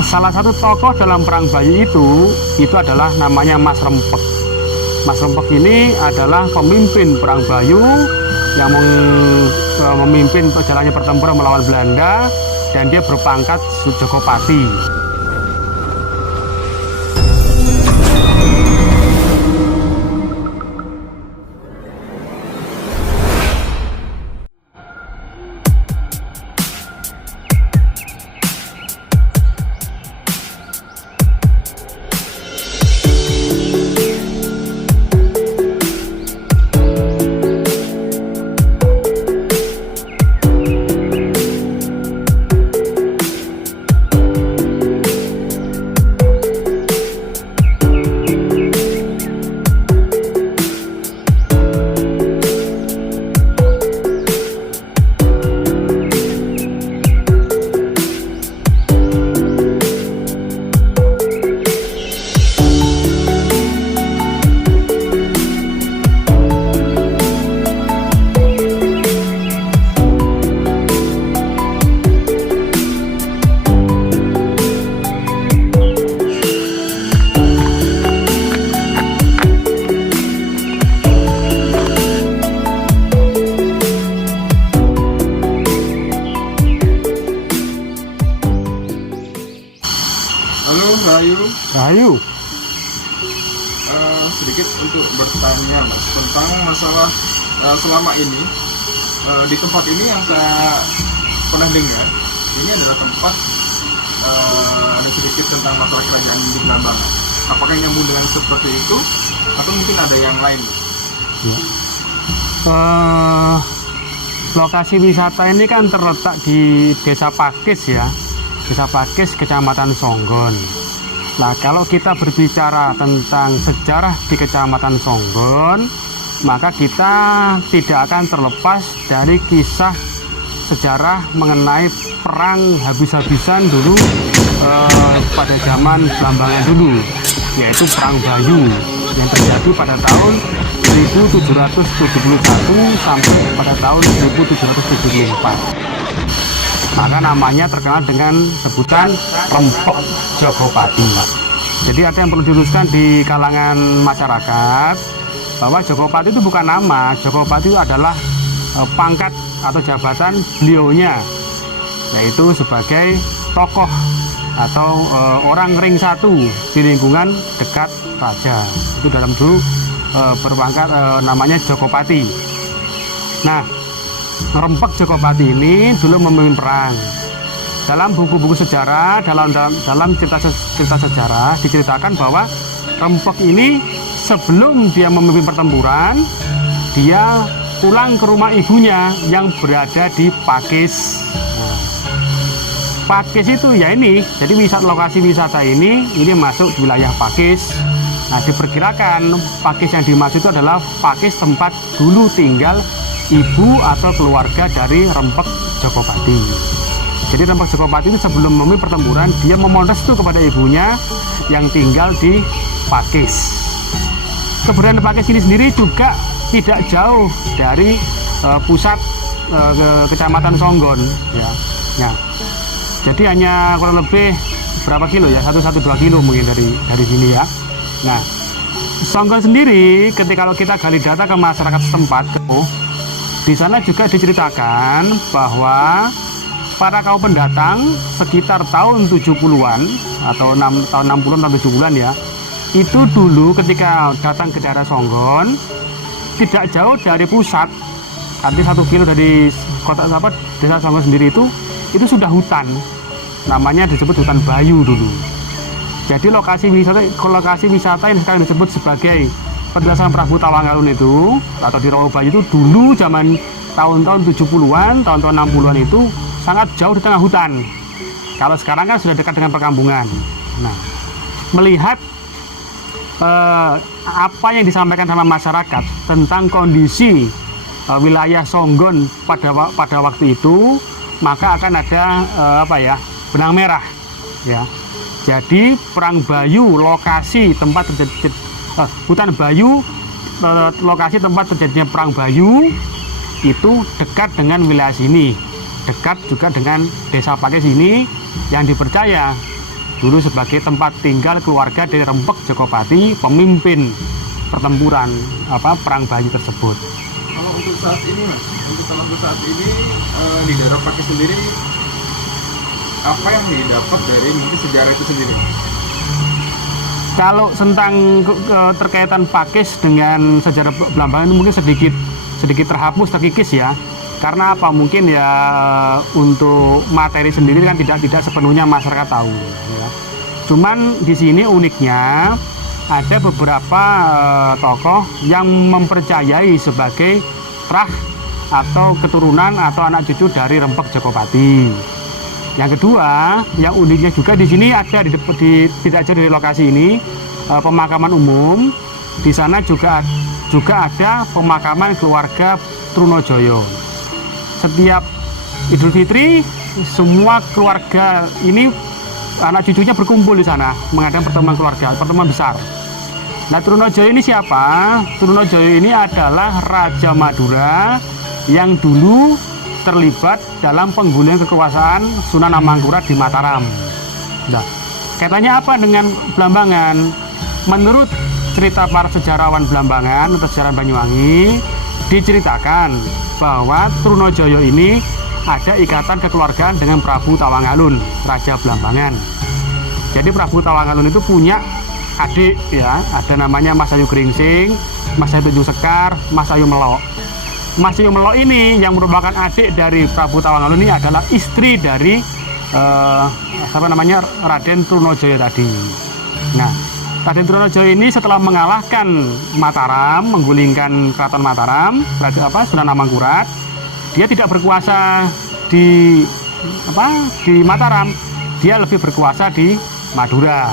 Salah satu tokoh dalam Perang Bayu itu adalah namanya Mas Rempek. Mas Rempek ini adalah pemimpin Perang Bayu yang memimpin jalannya pertempuran melawan Belanda, dan dia berpangkat Jogopati. Halo Rahayu, Rahayu, sedikit untuk bertanya Mas tentang masalah selama ini di tempat ini yang saya pernah dengar, ini adalah tempat ada sedikit tentang masalah kerajaan di Belambangan. Apakah nyambung dengan seperti itu atau mungkin ada yang lain? ya. Lokasi wisata ini kan terletak di Desa Pakis ya, Desa Pakis, Kecamatan Songgon. Nah, kalau kita berbicara tentang sejarah di Kecamatan Songgon, maka kita tidak akan terlepas dari kisah sejarah mengenai perang habis-habisan dulu pada zaman Belambangan dulu, yaitu Perang Bayu yang terjadi pada tahun 1771 sampai pada tahun 1774. Maka namanya terkenal dengan sebutan Rempek Jogopati. Jadi ada yang perlu diluruskan di kalangan masyarakat bahwa Jogopati itu bukan nama. Jogopati itu adalah pangkat atau jabatan beliaunya, yaitu sebagai tokoh atau orang ring satu di lingkungan dekat raja. Itu dalam dulu berpangkat namanya Jogopati. Nah, Rempek Jogopati ini dulu memimpin perang. Dalam buku-buku sejarah, dalam cerita sejarah diceritakan bahwa Rempek ini sebelum dia memimpin pertempuran, dia pulang ke rumah ibunya yang berada di Pakis. Nah, Pakis itu ya ini, jadi lokasi wisata ini masuk di wilayah Pakis. Nah, diperkirakan Pakis yang dimaksud itu adalah Pakis tempat dulu tinggal ibu atau keluarga dari Rempek Jogopati. Jadi Rempek Jogopati itu sebelum memimpin pertempuran, dia memohon restu kepada ibunya yang tinggal di Pakis. Keberadaan Pakis ini sendiri juga tidak jauh dari pusat Kecamatan Songgon ya. Ya. Jadi hanya kurang lebih berapa kilo ya, 1-2 kilo mungkin dari sini ya. Nah, Songgon sendiri ketika kalau kita gali data ke masyarakat setempat, di sana juga diceritakan bahwa para kaum pendatang sekitar tahun 70-an atau tahun 60-an atau 70-an ya, itu dulu ketika datang ke daerah Songgon tidak jauh dari pusat, nanti 1 kilo dari kota desa Songgon sendiri itu sudah hutan, namanya disebut hutan Bayu dulu. Jadi lokasi wisata yang sekarang disebut sebagai Penjelasan Prabu Tawanggalun itu atau di Rawa Bayu itu dulu zaman tahun-tahun 70-an, tahun-tahun 60-an itu sangat jauh di tengah hutan. Kalau sekarang kan sudah dekat dengan perkampungan. Nah, melihat apa yang disampaikan sama masyarakat tentang kondisi wilayah Songgon pada waktu itu, maka akan ada benang merah ya. Jadi Perang Bayu, lokasi tempat terjadi hutan Bayu, lokasi tempat terjadinya Perang Bayu itu dekat dengan wilayah sini, dekat juga dengan Desa Pakis ini yang dipercaya dulu sebagai tempat tinggal keluarga dari Rempek Jokopati, pemimpin pertempuran perang Bayu tersebut. Kalau untuk saat ini mas, untuk saat ini di daerah Pakis sendiri, apa yang didapat dari mungkin sejarah itu sendiri? Kalau tentang terkaitan Pakis dengan sejarah Blambangan itu mungkin sedikit terhapus, terkikis ya. Karena apa? Mungkin ya untuk materi sendiri kan tidak sepenuhnya masyarakat tahu. Ya. Cuman di sini uniknya ada beberapa tokoh yang mempercayai sebagai trah atau keturunan atau anak cucu dari Rempek Jokopati. Yang kedua, yang uniknya juga di sini ada tidak jauh dari lokasi ini pemakaman umum. Di sana juga ada pemakaman keluarga Trunojoyo. Setiap Idul Fitri, semua keluarga ini anak cucunya berkumpul di sana mengadakan pertemuan keluarga, pertemuan besar. Nah, Trunojoyo ini siapa? Trunojoyo ini adalah Raja Madura yang dulu terlibat dalam penggulingan kekuasaan Sunan Amangkurat di Mataram. Nah, kaitannya apa dengan Blambangan? Menurut cerita para sejarawan Blambangan atau sejarawan Banyuwangi, diceritakan bahwa Trunojoyo ini ada ikatan kekeluargaan dengan Prabu Tawangalun, Raja Blambangan. Jadi Prabu Tawangalun itu punya adik ya, ada namanya Mas Ayu Gringsing, Mas Ayu Tunjung Sekar, Mas Ayu Melok. Mas Ayu Melok ini yang merupakan adik dari Prabu Tawangalun ini adalah istri dari Raden Trunojoyo tadi. Nah, Raden Trunojoyo ini setelah mengalahkan Mataram, menggulingkan Keraton Mataram, Sunan Amangkurat, dia tidak berkuasa di Mataram, dia lebih berkuasa di Madura.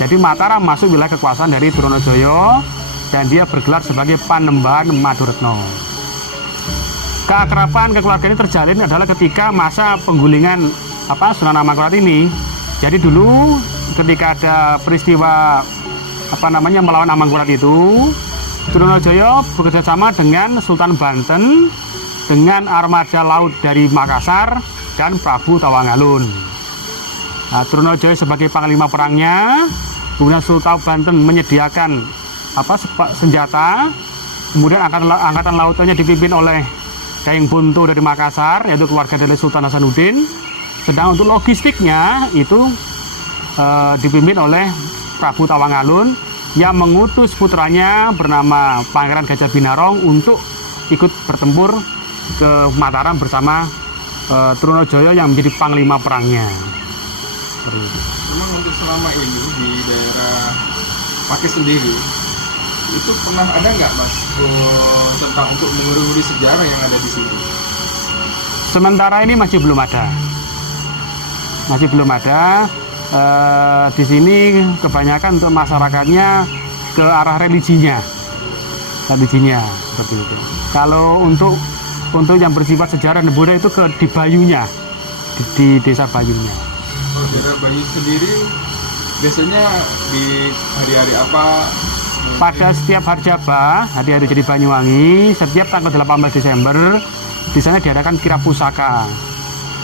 Jadi Mataram masuk wilayah kekuasaan dari Trunojoyo dan dia bergelar sebagai Panembahan Maduretno. Keakraban kekeluargaan ini terjalin adalah ketika masa penggulingan Sunan Amangkurat ini. Jadi dulu ketika ada peristiwa melawan Amangkurat itu, Trunojoyo bekerjasama dengan Sultan Banten, dengan armada laut dari Makassar dan Prabu Tawangalun. Nah, Trunojoyo sebagai panglima perangnya, kemudian Sultan Banten menyediakan senjata, kemudian angkatan lautannya dipimpin oleh Daeng Buntu dari Makassar, yaitu keluarga dari Sultan Hasanuddin. Sedang untuk logistiknya itu dipimpin oleh Prabu Tawangalun yang mengutus putranya bernama Pangeran Gajah Binarong untuk ikut bertempur ke Mataram bersama Trunojoyo yang menjadi panglima perangnya. Memang untuk selama ini di daerah Pakis sendiri itu pernah ada nggak mas tentang untuk mengurus sejarah yang ada di sini? Sementara ini masih belum ada. Di sini kebanyakan untuk masyarakatnya ke arah religinya seperti itu. Kalau untuk yang bersifat sejarah dan budaya itu di Bayunya, di desa Bayunya. Kalau daerah Bayu sendiri biasanya di hari-hari apa? Pada setiap Harjaba, hari-hari jadi Banyuwangi, setiap tanggal 18 Desember di sana diadakan kirap pusaka.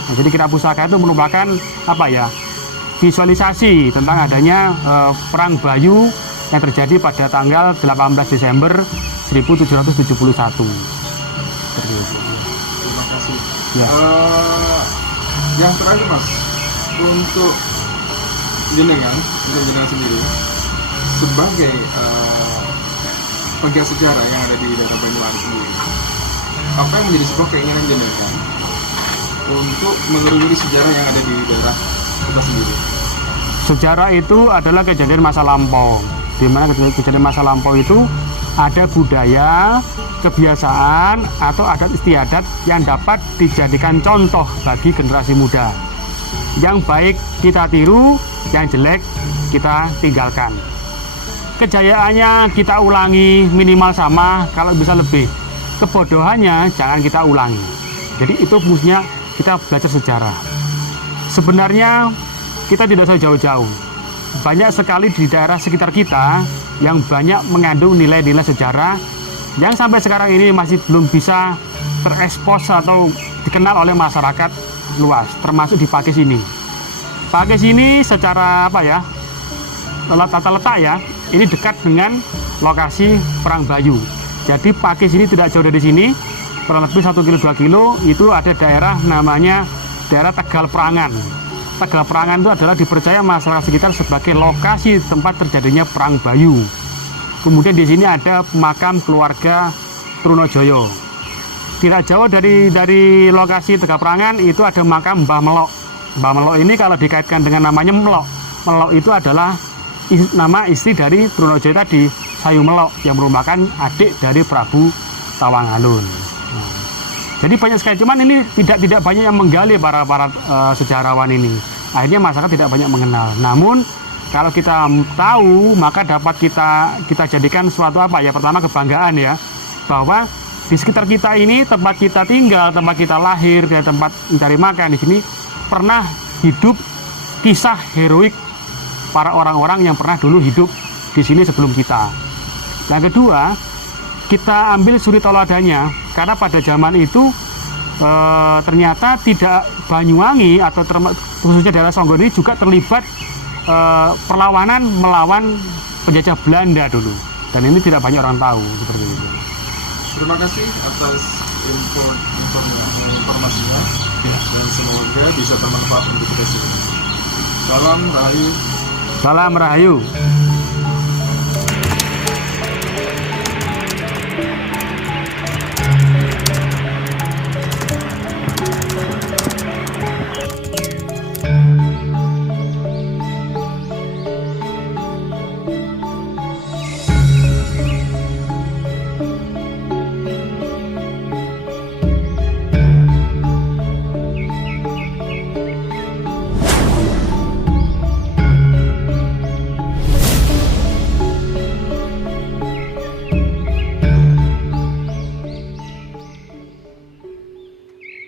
Nah, jadi kirap pusaka itu merupakan visualisasi tentang adanya perang Bayu yang terjadi pada tanggal 18 Desember 1771. Terima kasih. Ya. Yang terakhir mas, untuk jenengan sendiri sebagai pegiat sejarah yang ada di daerah Banyuwangi sendiri, apa yang menjadi sebuah keinginan jenengan untuk menelusuri sejarah yang ada di daerah kita sendiri? Sejarah itu adalah kejadian masa lampau, di mana kejadian masa lampau itu ada budaya, kebiasaan, atau adat istiadat yang dapat dijadikan contoh bagi generasi muda. Yang baik kita tiru, yang jelek kita tinggalkan. Kejayaannya kita ulangi minimal sama, kalau bisa lebih. Kebodohannya jangan kita ulangi. Jadi itu fungsinya kita belajar sejarah. Sebenarnya kita tidak usah jauh-jauh. Banyak sekali di daerah sekitar kita yang banyak mengandung nilai-nilai sejarah yang sampai sekarang ini masih belum bisa terekspos atau dikenal oleh masyarakat luas, termasuk di Pakis ini. Pakis ini secara apa ya, tata letak ya, ini dekat dengan lokasi Perang Bayu. Jadi Pakis ini tidak jauh dari sini, kurang lebih 1 kilo 2 kilo itu ada daerah namanya daerah Tegal Perangan. Tegal Perangan itu adalah dipercaya masyarakat sekitar sebagai lokasi tempat terjadinya Perang Bayu. Kemudian di sini ada makam keluarga Trunojoyo. Tidak jauh dari lokasi Tegal Perangan itu ada makam Mbah Melok. Mbah Melok ini kalau dikaitkan dengan namanya Melok, Melok itu adalah nama istri dari Trunojoyo tadi, Sayu Melok, yang merupakan adik dari Prabu Tawangalun. Jadi banyak sekali, cuman ini tidak banyak yang menggali para sejarawan ini. Akhirnya masyarakat tidak banyak mengenal. Namun kalau kita tahu, maka dapat kita jadikan suatu apa ya? Pertama kebanggaan ya, bahwa di sekitar kita ini tempat kita tinggal, tempat kita lahir, dan tempat mencari makan di sini pernah hidup kisah heroik para orang-orang yang pernah dulu hidup di sini sebelum kita. Yang kedua, kita ambil suri toladannya, karena pada zaman itu ternyata tidak Banyuwangi atau khususnya daerah Songgon ini juga terlibat perlawanan melawan penjajah Belanda dulu, dan ini tidak banyak orang tahu seperti itu. Terima kasih atas informasinya dan semoga bisa bermanfaat untuk kita semua. Salam Rahayu. Salam Rahayu.